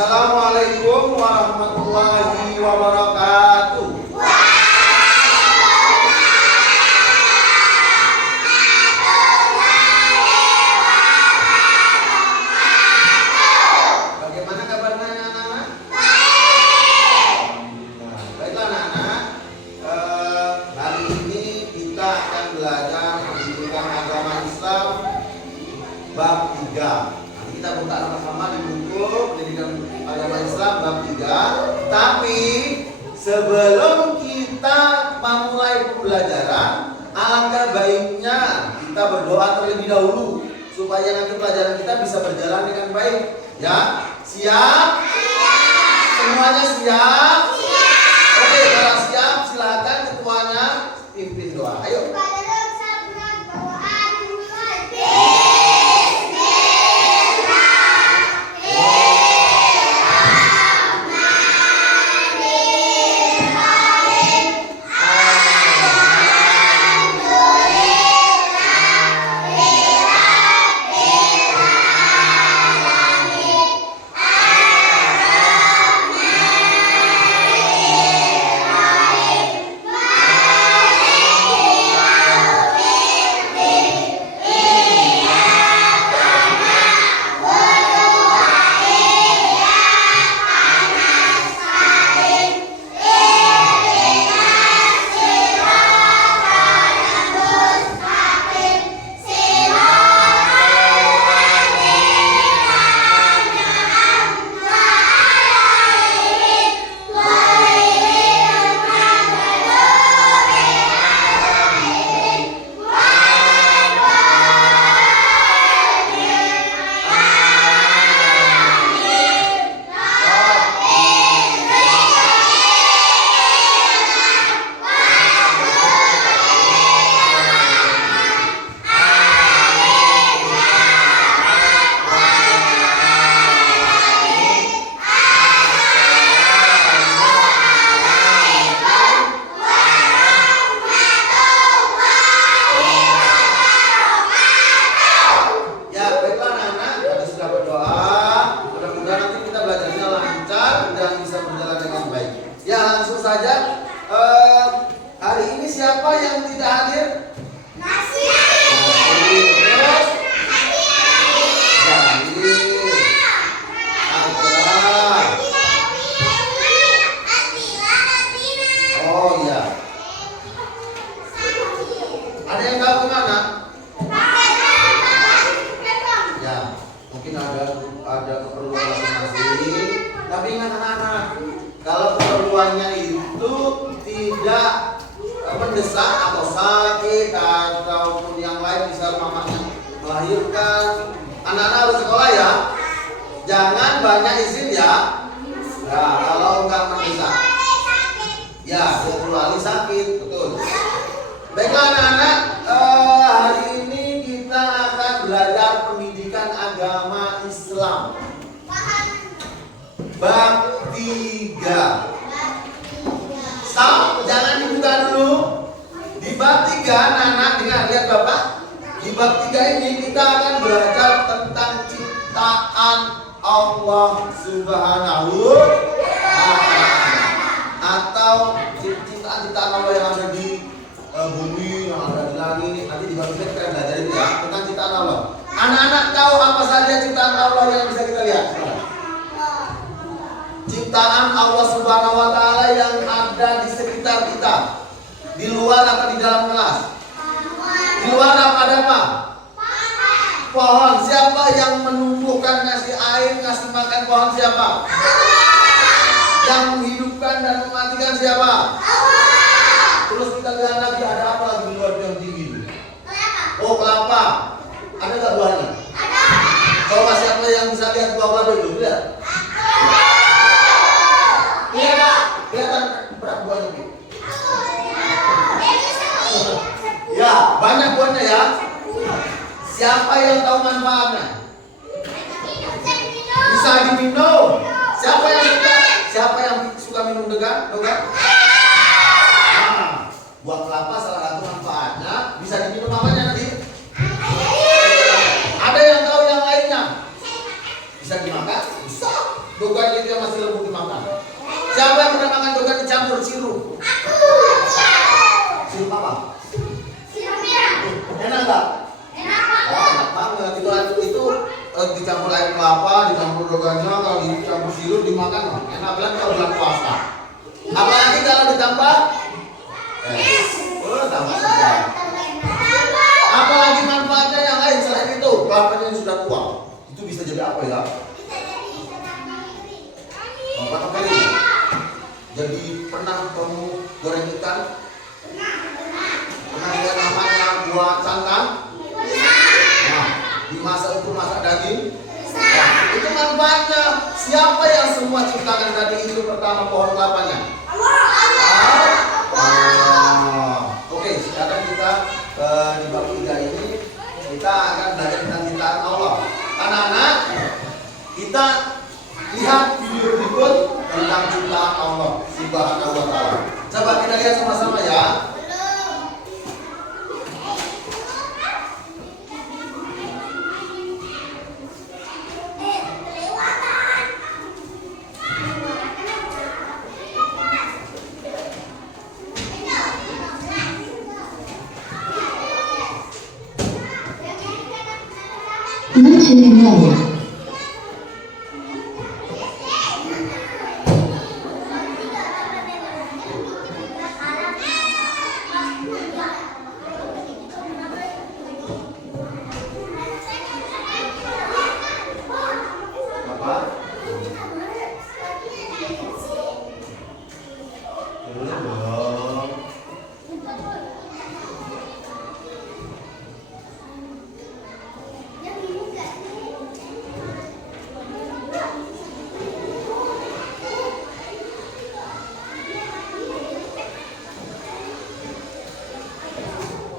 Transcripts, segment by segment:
Assalamualaikum warahmatullahi wabarakatuh. Bagaimana kabarnya anak-anak? Baiklah anak-anak, hari ini kita akan belajar pendidikan agama Islam bab 3. Nanti kita buka sama-sama di buku pendidikan agama Islam bab 3. Tapi sebelum kita memulai pembelajaran, alangkah baiknya kita berdoa terlebih dahulu supaya nanti pelajaran kita bisa berjalan dengan baik. Ya, siap? Semuanya siap? Oke, kalau siap silakan ketuanya pimpin doa. Ayo. Ciptaan Allah Subhanahu wa Ta'ala yang ada di sekitar kita, di luar atau di dalam kelas. Di luar apa? Pohon. Siapa yang menumbuhkan, ngasih air, ngasih makan pohon? Siapa? Yang menghidupkan dan mematikan siapa? Terus kita lihat lagi, ada apa lagi di luar yang tinggi? Oh, kelapa. Ada nggak buahnya? Coba siapa yang bisa lihat buah-buah dulu? Lihat. Kelihatan berapa buahnya? Ya, banyak buahnya ya. Siapa yang tahu manfaatnya? Bisa diminum. Siapa yang suka minum degan? Nah, buah kelapa salah satu manfaatnya bisa diminum apanya nanti? Ada yang tahu yang lainnya? Bisa dimakan? Bisa. Tuh dogan itu yang masih lembut dimakan? Siapa yang pernah makan dogan dicampur sirup? Sirup apa? Sirup merah. Enak nggak? Enak Enak banget. Itu dicampur air kelapa, dicampur dogannya, kalau dicampur sirup dimakan enak banget kalau bulan puasa. Apalagi kalau ditambah tambah sedap. Apalagi manfaatnya yang lain selain itu, kelapanya yang sudah tua itu bisa jadi apa ya? Kelapa kering. Jadi pernah kamu goreng ikan? Pernah lihat namanya buah cangkang? Nah, dimasak itu masak daging. Nah, itu manfaatnya. Siapa yang semua ciptakan tadi itu pertama pohon kelapanya? Oke, sekarang kita di bab 3 ini kita akan belajar tentang ciptaan Allah. Anak-anak, kita lihat video berikut tentang ciptaan Allah Subhanahu wa Ta'ala. Coba kita lihat sama-sama ya.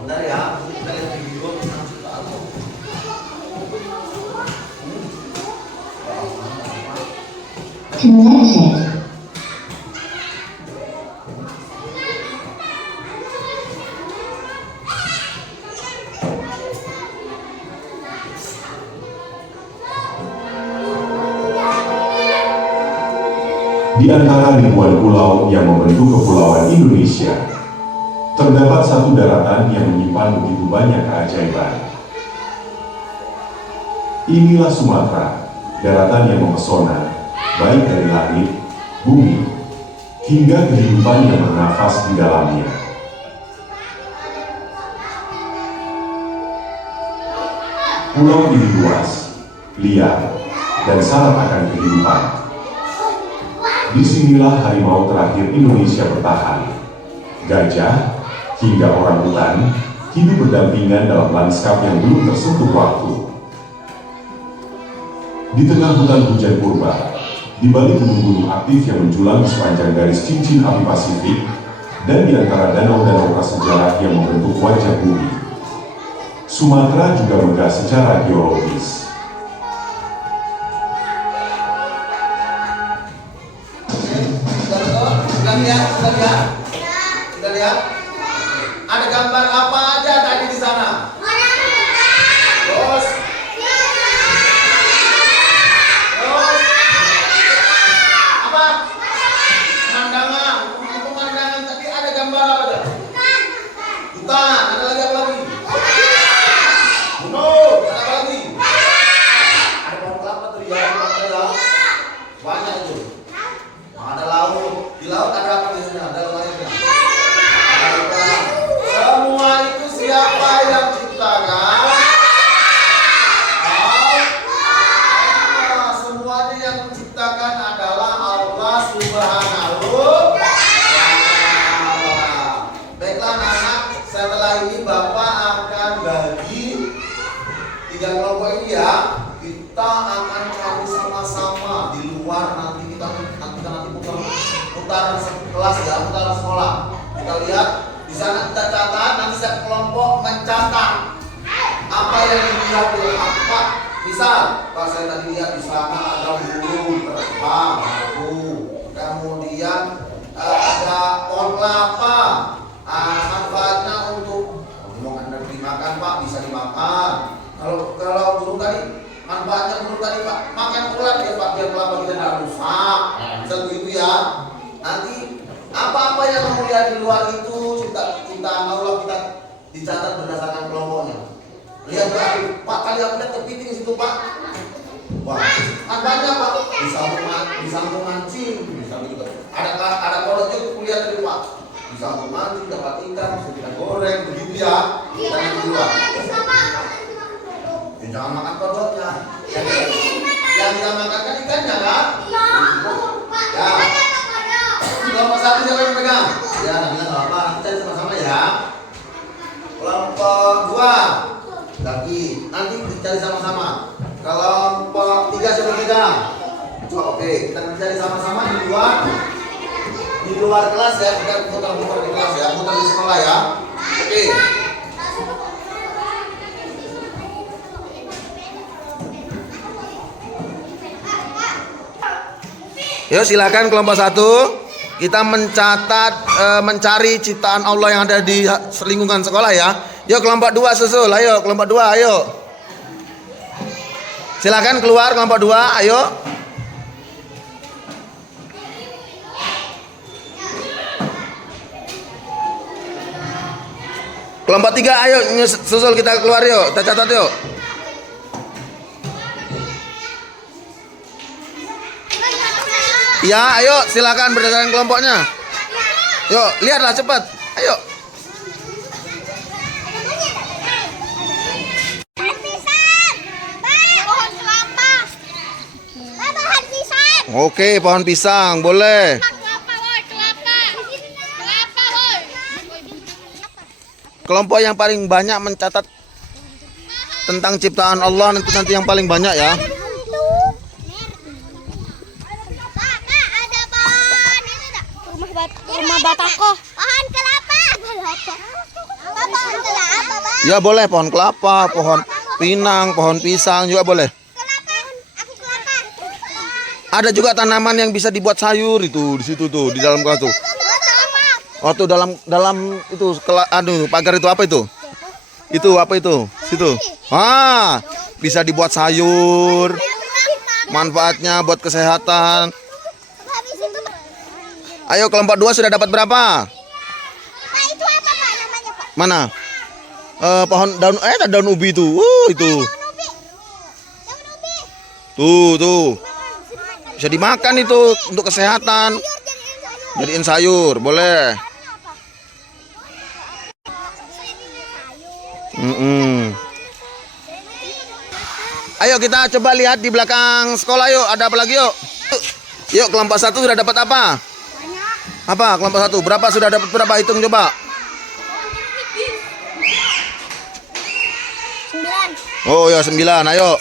Bentar ya, kita lihat video tentang ciptaan Allah. Connected. Di antara ribuan pulau yang membentuk Kepulauan Indonesia, terdapat satu daratan yang menyimpan begitu banyak keajaiban. Inilah Sumatera, daratan yang mempesona, baik dari langit, bumi, hingga kehidupan yang bernafas di dalamnya. Pulau ini luas, liar, dan syarat akan kehidupan. Disinilah harimau terakhir Indonesia bertahan. Gajah hingga orangutan hidup berdampingan dalam lanskap yang belum tersentuh waktu. Di tengah hutan hujan purba, di balik gunung-gunung aktif yang menjulang di sepanjang garis cincin api Pasifik, dan di antara danau-danau prasejarah yang membentuk wajah bumi, Sumatera juga megah secara geologis. Kita lihat. Ada gambar apa aja tadi di sana? Terus apa? Pemandangan. Pemandangan tadi ada gambar apa aja? Hutan. Ada lagi apa lagi? Gunung. Ada apa lagi? Ada pohon kelapa tuh ya. Banyak itu. Ada laut. Di laut ada apa di sana? Ada lumayan. Semua itu siapa yang ciptakan? Semuanya yang menciptakan adalah Allah Subhanahu wa Ta'ala. Baiklah anak-anak, setelah ini Bapak akan bagi 3 kelompok ini ya. Kita akan cari sama-sama di luar, nanti kita putar kelas ya, putar sekolah. Kita lihat di sana, kita catat, nanti setiap kelompok mencatat apa yang dilihat oleh apa. Misal, kalau saya tadi lihat di sana ada burung terbang, kemudian ada pohon kelapa, manfaatnya untuk mau Anda dimakan Pak, bisa dimakan. Kalau burung tadi, manfaatnya burung tadi Pak, makan ulat ya Pak, biar kelapa kita tidak rusak. misal begitu ya. Nanti apa-apa yang kamu lihat di luar itu ciptaan Allah kita dicatat berdasarkan kelompoknya. Lihat berarti Pak, kali aku lihat kepiting di situ Pak. Wah, banyak Pak. Disambung mancing, bisa begitu. Ada kolotnya kuliah tadi Pak. Disambung mancing dapat ikan, bisa kita goreng begitu ya. Kita yang kedua. Jangan makan kodoknya. Yang kita makan kan ikannya kan? Ya. Kelompok 1 siapa yang pegang? Ya, nanti nggak apa-apa. Nanti cari sama-sama ya. Kelompok 2 lagi. Nanti dicari sama-sama. Kelompok 3 siapa yang pegang? Oke, kita cari sama-sama di luar kelas ya. Kita putar-putar di kelas ya. Putar di sekolah ya. Oke. Yuk silakan kelompok 1. Kita mencatat, mencari ciptaan Allah yang ada di lingkungan sekolah ya. Yuk kelompok 2 susul, ayo kelompok 2, ayo. Silakan keluar kelompok 2, ayo. Kelompok 3, ayo susul kita keluar yuk, kita catat yuk. Ya, ayo silakan berdasarkan kelompoknya. Yuk, lihatlah cepat. Ayo. Oke, pohon pisang, boleh. Kelompok yang paling banyak mencatat tentang ciptaan Allah nanti yang paling banyak ya. Rumah batako. Pohon kelapa. Pohon kelapa. Ya boleh pohon kelapa, pohon pinang, pohon pisang juga boleh. Kelapa. Aku kelapa. Ada juga tanaman yang bisa dibuat sayur itu di situ tuh di dalam kelas tuh. Oh tuh dalam itu pagar itu apa itu? Itu apa itu? Situ. Ah, bisa dibuat sayur. Manfaatnya buat kesehatan. Ayo kelompok 2 sudah dapat berapa? Pak, itu apa Pak namanya Pak? Mana? Pohon daun ubi itu. Itu. Daun ubi. Daun ubi. Tuh. Bisa dimakan itu untuk kesehatan. Jadiin sayur, boleh. Ayo kita coba lihat di belakang sekolah yuk, ada apa lagi yuk? Yuk kelompok 1 sudah dapat apa? Apa kelompok 1? Berapa sudah dapat berapa? Hitung coba. 9. Oh ya 9, ayo.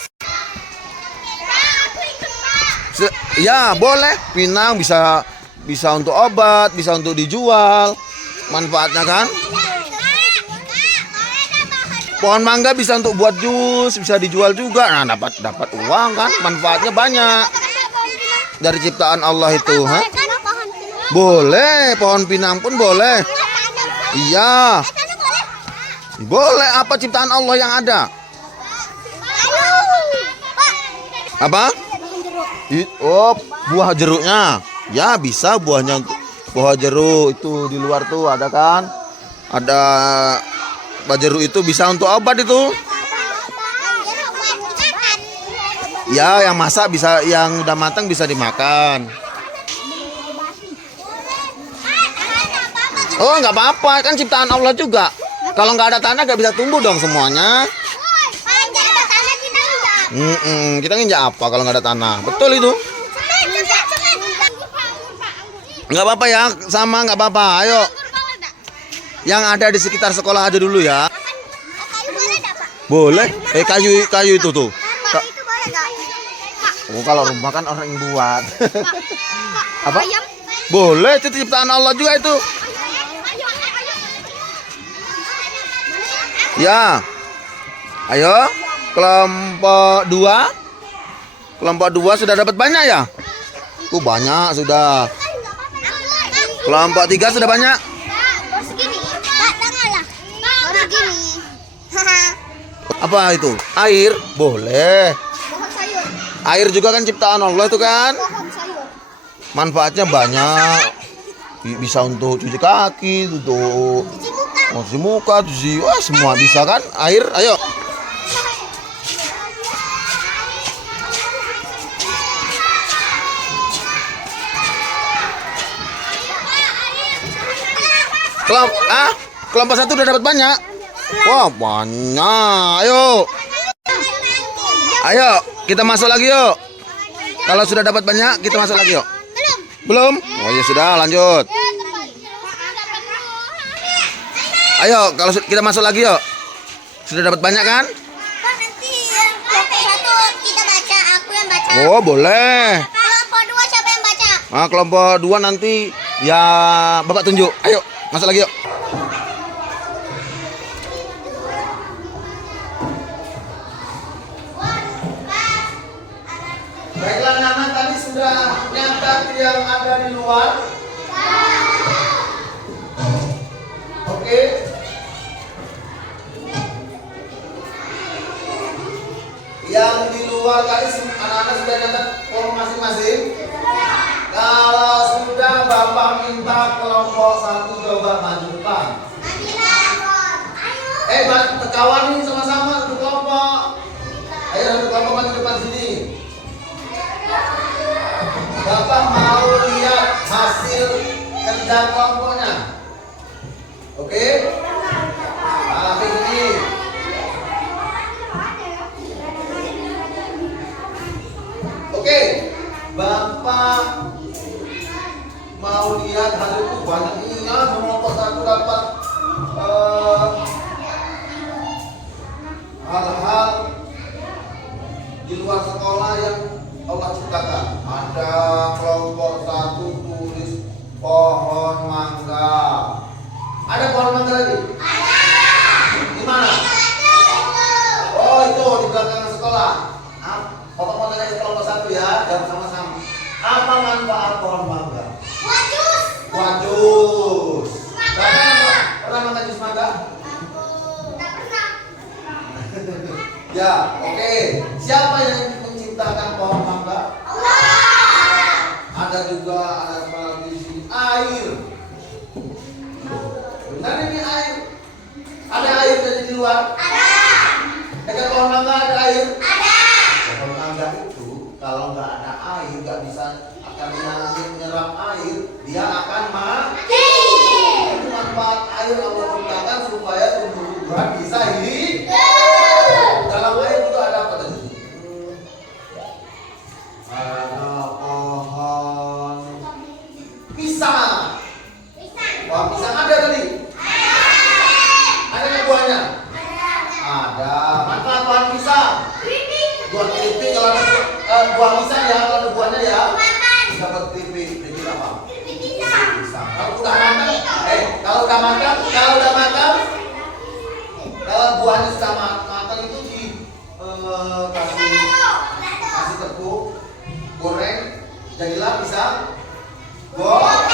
Ya boleh, pinang bisa untuk obat, bisa untuk dijual. Manfaatnya kan? Pohon mangga bisa untuk buat jus, bisa dijual juga. Nah, dapat uang kan? Manfaatnya banyak. Dari ciptaan Allah itu, ha? Boleh, pohon pinang pun boleh. Iya. Boleh, apa ciptaan Allah yang ada? Apa? Oh, buah jeruknya. Ya, bisa buah jeruk itu di luar tuh ada kan? Ada buah jeruk itu bisa untuk obat itu. Ya, yang masak bisa, yang udah matang bisa dimakan. Oh, nggak apa-apa, kan ciptaan Allah juga. Kalau nggak ada tanah nggak bisa tumbuh dong semuanya. Kita nginjak apa kalau nggak ada tanah? Betul itu. Nggak apa-apa ya, sama nggak apa-apa. Ayo. Yang ada di sekitar sekolah aja dulu ya. Boleh. Kayu itu tuh. Oh, kalau rumah kan orang yang buat. Apa? Boleh, itu ciptaan Allah juga itu. Ya. Ayo, kelompok 2. Kelompok 2 sudah dapat banyak ya? Banyak sudah. Kelompok 3 sudah banyak. Apa itu? Air? Boleh. Air juga kan ciptaan Allah itu kan? manfaatnya banyak. Bisa untuk cuci kaki, untuk cuci muka, wah semua bisa kan? Air, ayo. Kelompok 1 udah dapat banyak. Wah, banyak. Ayo. Ayo, kita masuk lagi yuk. Kalau sudah dapat banyak, kita masuk lagi yuk. Belum? Oh ya sudah, lanjut. Ayo, kalau kita masuk lagi yuk. Sudah dapat banyak kan? Pak, nanti kelompok 1 kita baca, aku yang baca. Oh, boleh. Kelompok 2 siapa yang baca? Nah, kelompok 2 nanti ya Bapak tunjuk. Ayo, masuk lagi yuk. Baiklah, Nana tadi sudah nyatat yang ada di luar. Oke. Yang di luar tadi anak-anak sudah nyatat kelompok masing-masing. Kalau sudah Bapak minta kelompok 1 coba maju depan. Kawanin sama-sama satu kelompok. Ayo satu kelompok maju depan sini. Bapak mau lihat hasil kerja kelompoknya. Oke? Nah, sini. Oke. Bapak mau lihat hasil banyak ini ya, kelompok 1 dapat hal-hal di luar sekolah yang Allah ciptakan. Ada kelompok 1 tulis pohon mangga. Ada pohon mangga lagi? Ada. Di mana? Oh, itu di belakang sekolah. Bapak mau tanya kelompok 1 ya, jawab sama-sama. Apa manfaat pohon mangga? Buat jus. Pernah makan jus mangga? Ya, oke. Siapa yang menciptakan pohon mangga? Allah. Ada juga ada di sini air. Benar ini air. Ada air dari di luar? Ada. Dekat pohon mangga ada air? Ada. Pohon mangga itu kalau nggak ada air nggak bisa akan menyerap air, dia akan mati. Itu manfaat air Allah ciptakan supaya tumbuh-tumbuhan bisa hidup. Dalam air juga ada apa tadi? Ada pohon pisang. Pohon pisang ada tadi? Ada nggak buahnya? Ada. Manfaat pohon pisang? Buah keripik kalau ada buah pisang ya, kalau ada buahnya ya. Dapat keripik. Keripik apa? Pisang. Kalau udah matang, kalau udah matang, kalau buahnya sudah matang itu kasih tepung, goreng, jadilah pisang goreng.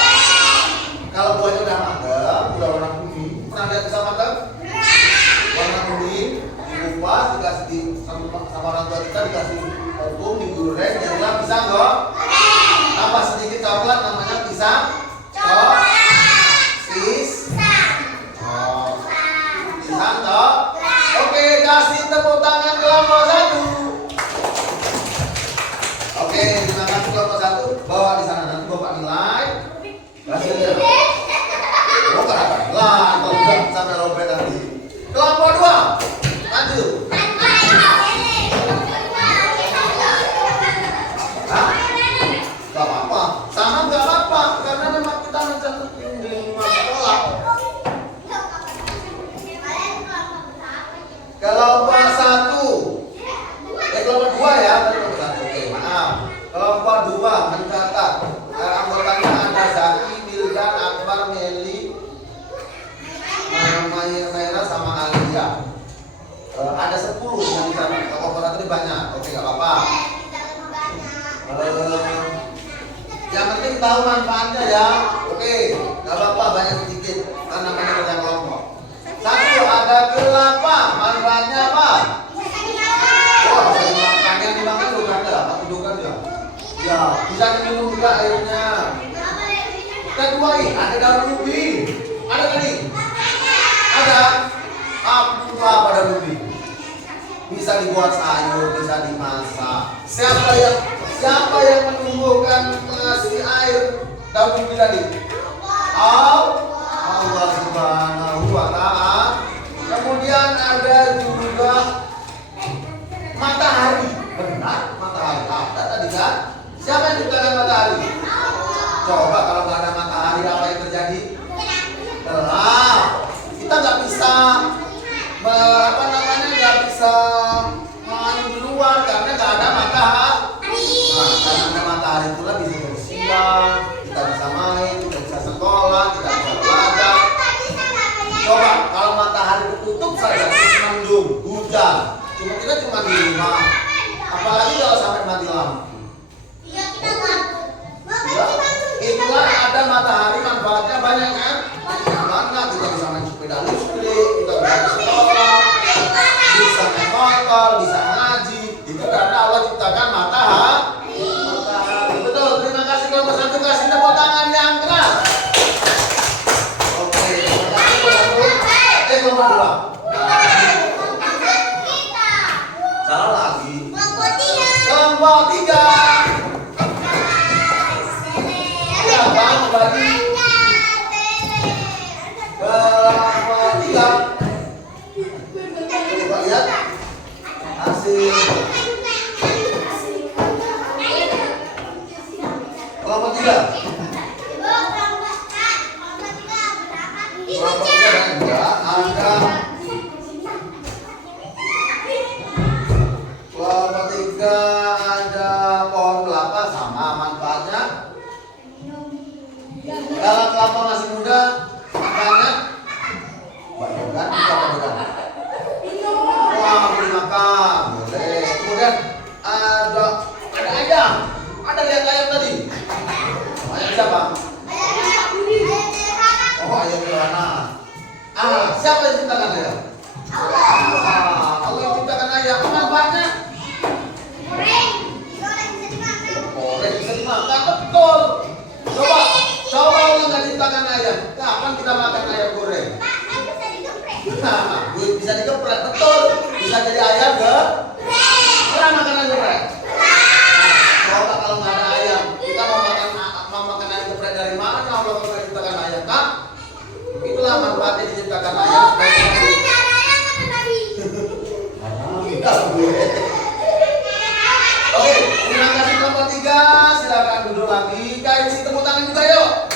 Kalau buahnya udah matang, udah warna kuning, pernah lihat pisang matang? Warna kuning, dikupas, dikasih sama orang tua kita, dikasih tepung, digoreng, jadilah pisang goreng. Tambah sedikit coklat, namanya pisang pisang toh. Oke, kasih tepuk tangan kelompok 1. Oke, terima kasih kelompok 1. Bawa di sana nanti Bapak nilai. Kasih aja. Oh, enggak ada nilai. Kalau udah sampai robek nanti. Kelompok 2. Maju. Hah? Gak apa-apa. Sama gak apa-apa karena memang kita mencatat di lingkungan sekolah. Kelompok 1. Kelompok 2 ya, kelompok 1. Oke, maaf. Kelompok 2 mencatat anggotanya ada Zaki, Wildan, Akbar, Meli, Mayra sama Alia. Ada 10 yang dicatat. Kelompok 1 ini banyak. Oke, gak apa-apa. Yang penting tahu manfaatnya ya. Oke, gak apa-apa banyak sedikit karena namanya kerja kelompok. 1, ada kelapa. Manfaatnya apa? Oh, bisa dimakan. Yang dimakan bukan ada, apa tudukan ya? Ya, bisa diminum juga airnya. Kedua ini ada daun ubi. Ada tadi? Ada. Apa daun ubi? Bisa dibuat sayur, bisa dimasak. Siapa yang menumbuhkan si air daun ubi tadi? Allah Subhanahu wa Ta'ala. Kemudian ada juga matahari. Benar, matahari. Ada tadi kan? Siapa yang ciptakan matahari? Coba kalau nggak ada matahari apa yang terjadi? Gelap. Kita nggak bisa nggak bisa main di luar karena nggak ada matahari. Nah, karena ada matahari itulah bisa bersiang, kita bisa main, kita bisa sekolah, kita bisa belajar. Coba kalau matahari tertutup saja, terus mendung, hujan, kita cuma di rumah. Apalagi kalau sampai mati lampu. Itulah ada matahari, manfaatnya banyak kan? Karena kita bisa main sepeda listrik, kita bisa sekolah, bisa naik motor, bisa ngaji. Itu karena Allah ciptakan matahari. Betul, terima kasih kelompok satu, kasih tepuk tangan yang keras. Oke, terima kasih kelompok satu. Kelompok dua. Salah lagi. Kelompok tiga. Bang, bagi kelompok tiga. Coba lihat hasil kelompok tiga. Kelompok tiga enggak ada. Kelompok tiga ada pohon kelapa sama manfaatnya. Kalau kelapa masih muda, makannya banyak kan? Wah, boleh makan, boleh. Kemudian ada ayam. Ada lihat ayam tadi? Ayam siapa? Oh, ayam piaraan. Siapa yang ciptakan ayam? Allah yang ciptakan ayam. Manfaatnya? Goreng bisa dimakan, betul. Coba Allah nggak ciptakan ayam. Kapan kita makan ayam goreng? Bisa digeprek, betul. Bisa jadi ayam pernah makan ayam geprek? Coba kalau nggak ada ayam, kita mau makan ayam geprek dari mana? Allah nggak ciptakan ayam kan? Itulah manfaatnya diciptakan ayam. Oke, terima kasih kelompok tiga. Silakan duduk lagi. Kasih tepuk tangan juga yuk.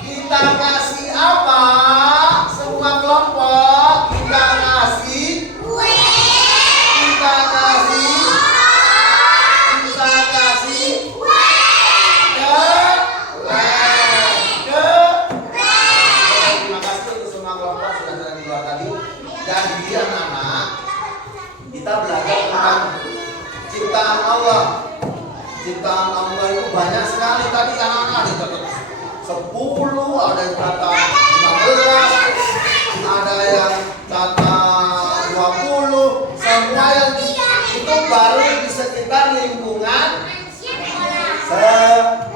Kita kasih apa? Semua kelompok kita kasih Jadi anak-anak, kita belajar tentang ciptaan Allah. Ciptaan Allah itu banyak sekali tadi anak-anak. Ada yang kata 10, ada yang kata 15, ada yang kata 20. Semua yang itu baru di sekitar lingkungan sekolah.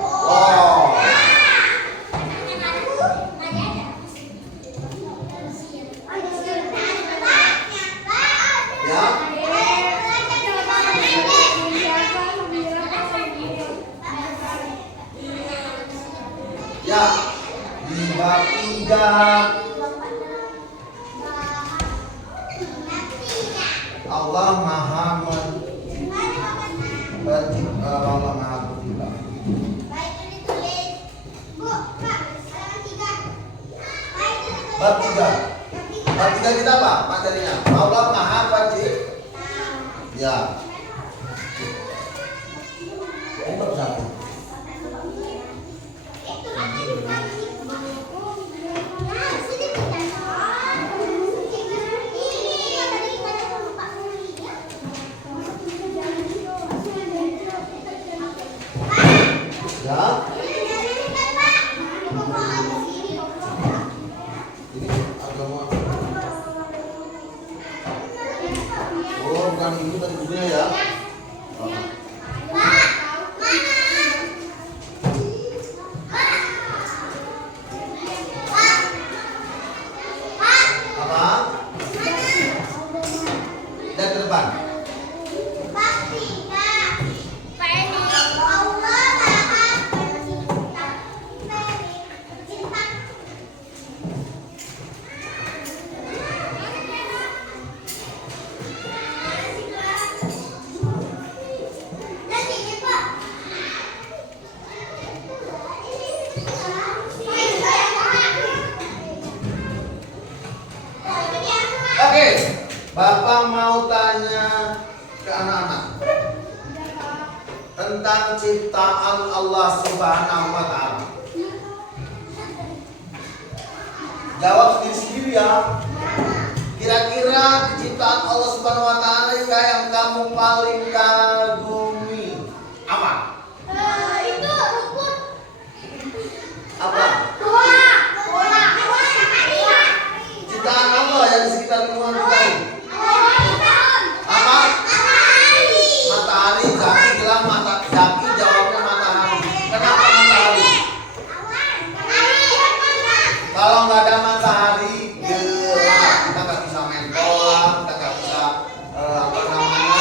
Ya, di bab 3 Allah Maha Pencipta. Allah Maha Pencipta. Bab 3. Bab 3 kita apa materinya? Allah Maha Pencipta. Ya. Ini bab 1. Ya. bukunya ya. Apa? Dan ke depan. Oke, Bapak mau tanya ke anak-anak tentang ciptaan Allah Subhanahu wa Ta'ala. Jawab sendiri-sendiri ya. Kira-kira ciptaan Allah Subhanahu wa Ta'ala yang kamu paling kagumi apa? Itu rumput. Apa? Ciptaan Allah yang di sekitar lingkungan kita ini. Apa? Matahari. Zaki bilang Zaki jawabnya matahari. Kenapa matahari? Kalau nggak ada matahari gelap, kita nggak bisa main bola, kita nggak bisa main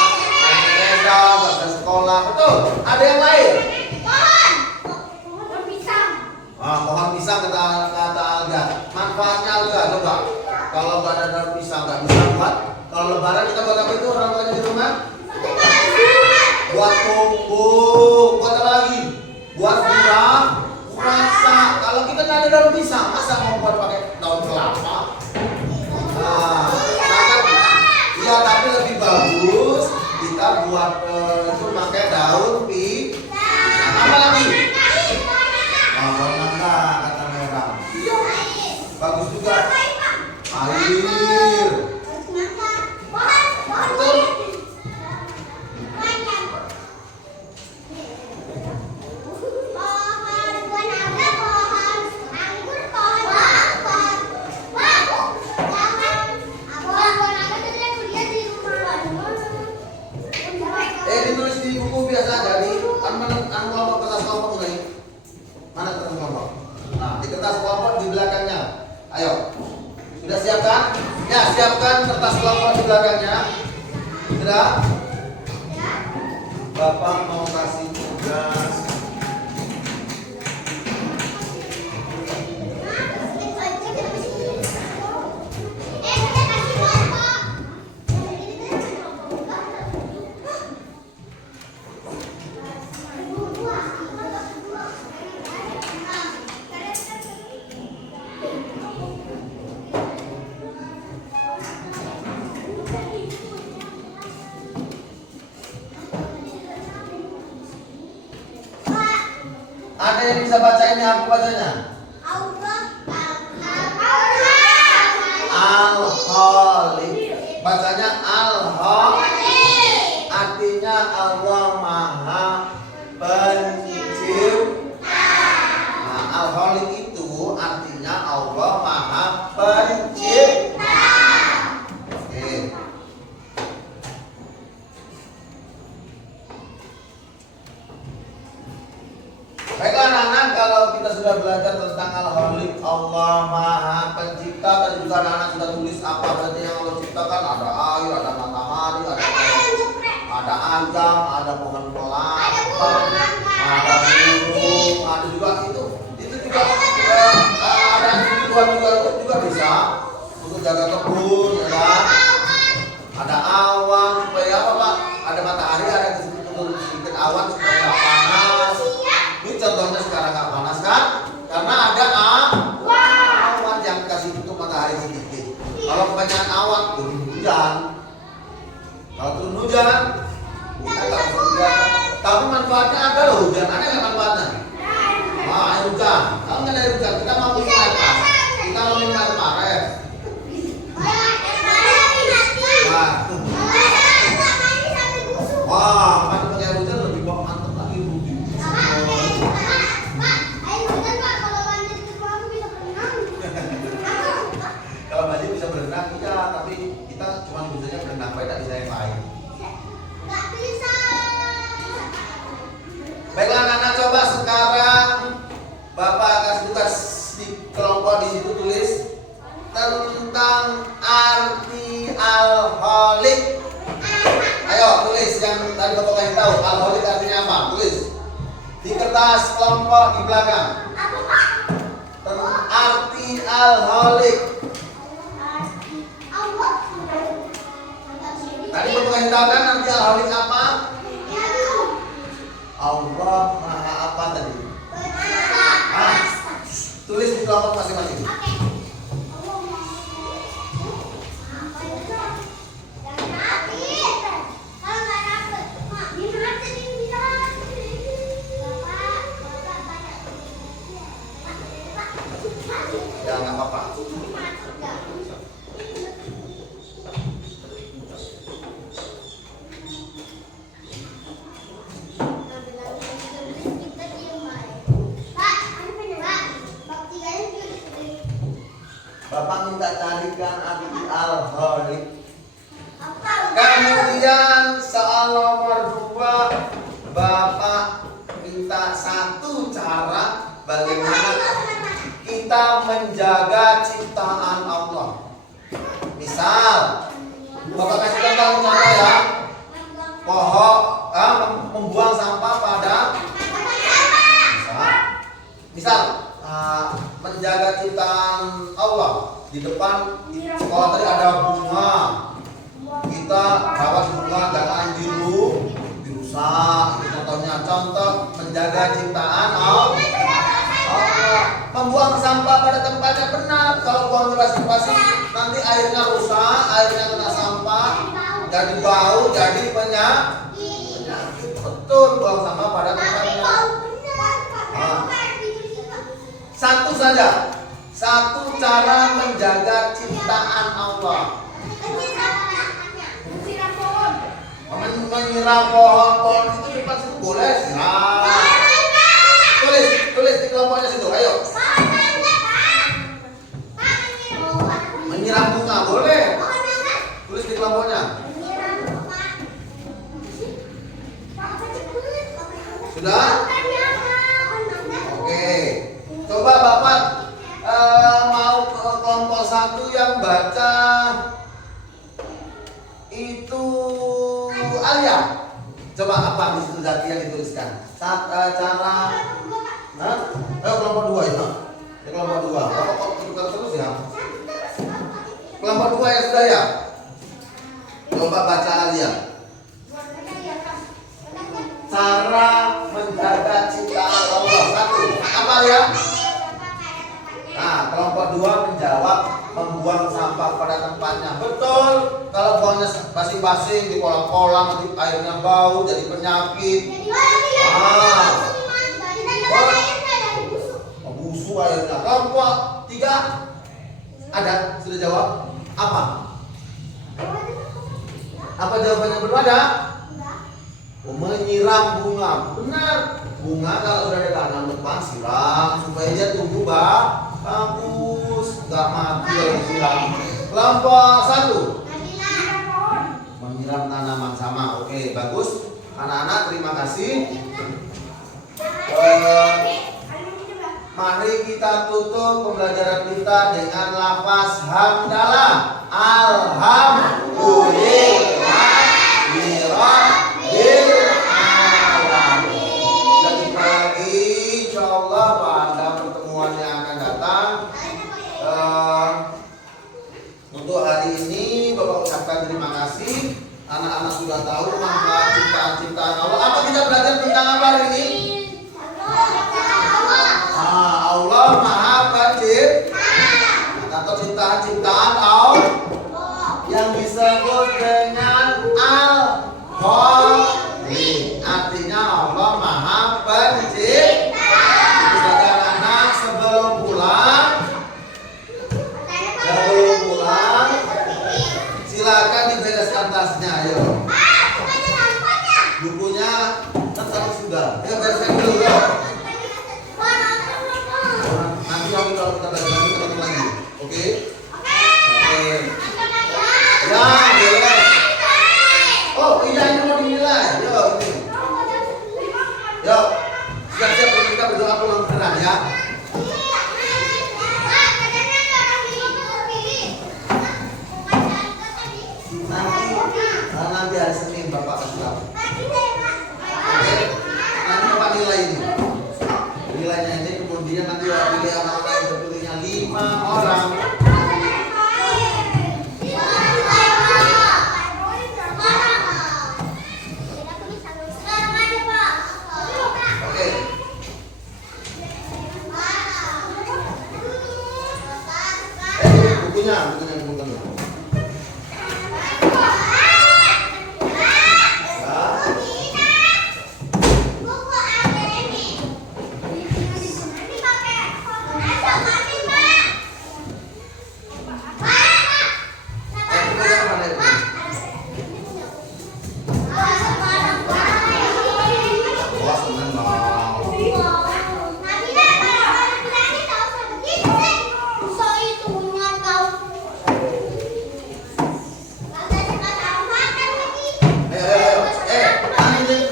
sepeda, nggak bisa sekolah. Betul. Ada yang lain? Pohon pisang kata Alga. Manfaatnya Alga coba. Kalau nggak ada daun pisang nggak bisa buat. Kalau lebaran kita buat apa itu orang tuanya di rumah? Buat tumpuk. Buat apa lagi? Buat rasa. Kalau kita nggak ada daun pisang, masa mau buat pakai daun kelapa? Nah, iya tapi lebih bagus kita buat itu pakai daun pisang. Apa lagi? Warna kata merah. Bagus juga. Air. Betul. Ditulis di buku biasa dari kelompok kertas kelompok nih. Mana kertas kelompok? Nah, di kertas kelompok di belakangnya. Ayo. Sudah siapkan? Ya, siapkan kertas kelompok di belakangnya. Sudah? Bapak mau kasih tugas. Ada yang bisa baca ini apa bacanya? Al-Khaliq. Bacanya Al-Khaliq. Artinya Allah Maha Pencipta. Nah, Al-Khaliq itu artinya Allah Maha Pencipta. Oke. Baiklah anak-anak, kalau kita sudah belajar tentang Al-Khaliq, Allah Maha Pencipta, tadi juga anak-anak sudah tulis apa saja yang Allah ciptakan. Ada air, ada matahari, ada agam, ada pohon kelapa, ada burung, ada juga itu juga ada Tuhan juga bisa untuk jaga kebun, ya. Ada awan supaya apa Pak? Ada matahari, ada sedikit awan supaya nggak panas. Ini contohnya sekarang nggak panas kan? Karena ada awan yang kasih tutup matahari sedikit. Kalau kebanyakan awan turun hujan. Kalau turun hujan, kita nggak bisa hujan. Tapi manfaatnya ada loh hujan. Ada nggak manfaatnya? Wah, air hujan. Kalau nggak ada air hujan, kita mau minum air panas. Kita mau minum air panas. Wah, kan pakai air hujan lebih mantap lagi. kertas kelompok di belakang. Arti Al-Khaliq. Tadi Bapak kasih tahu kan arti Al-Khaliq apa? Allah Maha apa tadi? Tulis di kelompok masing-masing. Ya nggak apa-apa. Bapak minta carikan arti Al-Khaliq. Kemudian soal nomor 2, Bapak minta satu cara bagaimana kita menjaga ciptaan Allah. Misal, Bapak kasih contoh cara ya. Membuang sampah pada misal menjaga ciptaan Allah. Di depan sekolah tadi ada bunga. Kita rawat bunga jangan dirusak. Contohnya menjaga ciptaan Allah. Membuang sampah pada tempatnya benar. Kalau buang basi-basi nanti airnya rusak, airnya kena sampah, jadi bau, jadi penyakit. Betul, buang sampah pada tempatnya. Satu saja, satu cara menjaga ciptaan Allah. Menyiram pohon itu di depan situ boleh siram. Tulis di kelompoknya situ, ayo. Menyiram bunga boleh. Tulis di kelompoknya. Sudah? Oke. Coba Bapak mau ke kelompok 1 yang baca itu Alia. Coba apa di situ Zaki yang dituliskan? Cara kelompok 2 ya. Kelompok 2. Bapak kok tukar terus ya? Kelompok 2 ya sudah ya. Coba baca Alia. Cara menjaga ciptaan Allah 1. Apa ya? Nah, kelompok 2 menjawab membuang sampah pada tempatnya. Betul. Kalau buangnya basing-basing di kolam-kolam nanti airnya bau jadi penyakit. Busuk airnya. Kelompok 3 ada sudah jawab apa? Apa jawabannya belum ada? Menyiram bunga. Benar. Bunga kalau sudah ditanam depan siram supaya dia tumbuh bagus, nggak mati kalau disiram. Kelompok 1 menyiram tanaman sama. Oke, bagus. Anak-anak terima kasih. Mari kita tutup pembelajaran kita dengan lafaz hamdalah. Alhamdulillahirabbil alamin. Jadi pagi insyaallah pada pertemuan yang akan datang. Untuk hari ini Bapak ucapkan terima kasih. Anak-anak sudah tahu tentang ciptaan Allah. Apa kita belajar tentang apa hari ini? Allah Maha Pencipta atau ciptaan Allah yang disebut dengan Al-Khaliq. Artinya Allah Maha Pencipta. Anak-anak sebelum pulang silakan dibereskan tasnya, ayo. Bukunya tadi sudah. Ya bereskan dulu ya. Nanti kalau kita belajar lagi ketemu lagi. Oke? Oke. Ya, boleh. Oh, iya ini mau dinilai. Yo, ini. Yo. Siap-siap kita berdoa pulang beneran ya. Nanti hari Senin Bapak kasih tahu. Oke? Nanti Bapak nilai ini. nilainya ini, kemudian nanti pilih anak-anak yang terpilihnya 5 orang. Oke. Bukunya kumpulkan dulu. Wah, seneng dong.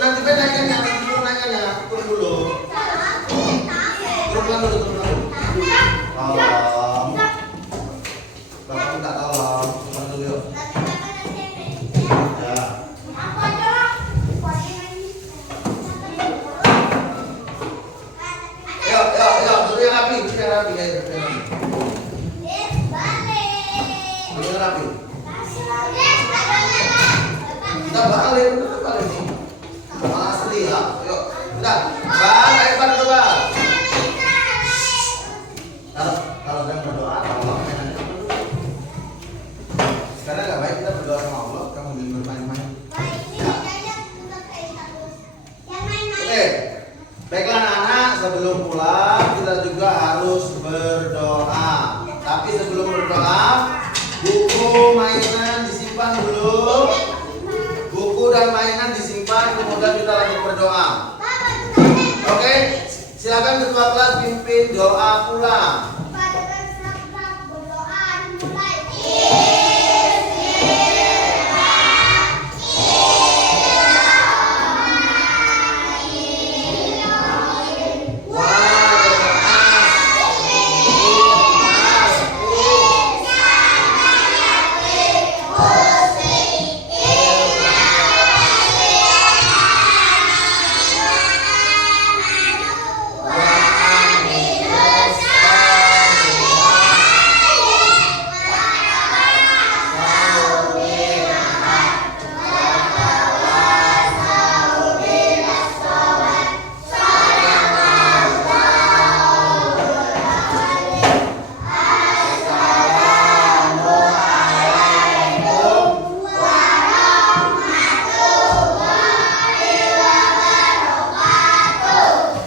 Nanti bedanya, nanti mau nanya, turun dulu. Turunkan dulu. Tolong. Bapak minta tolong, turun dulu yuk. Ya. Yuk, duduk yang rapi, duduk yang rapi. Duduk yang rapi. Kita balik nih. Malah asli ya. Yuk, udah. Bang, ayo bang coba. Kalau sedang berdoa, Allah mainannya apa dulu? Sekarang nggak baik kita berdoa sama Allah, kamu jangan bermain-main. Oke, baiklah anak-anak, sebelum pulang kita juga harus berdoa. Tapi sebelum berdoa, buku mainan disimpan dulu. Buku dan mainan disimpan, kemudian kita lanjut berdoa. Oke, silakan ketua kelas pimpin doa pulang.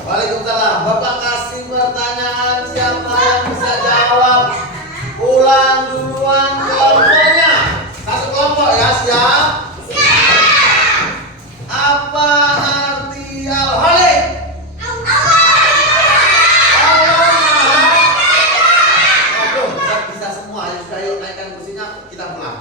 Waalaikumsalam. Bapak kasih pertanyaan, siapa yang bisa jawab? Pulang duluan kelompoknya. Satu kelompok ya, siap? Apa arti al-halik? Waduh, bisa semua. Ayo sudah, yuk naikkan kursinya, kita pulang.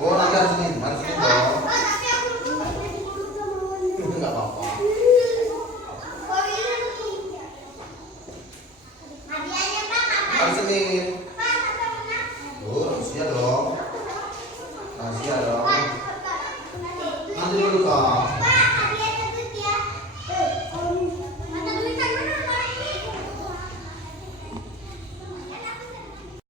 Oh, nanti harus ini dong. Enggak apa-apa. Harus ini.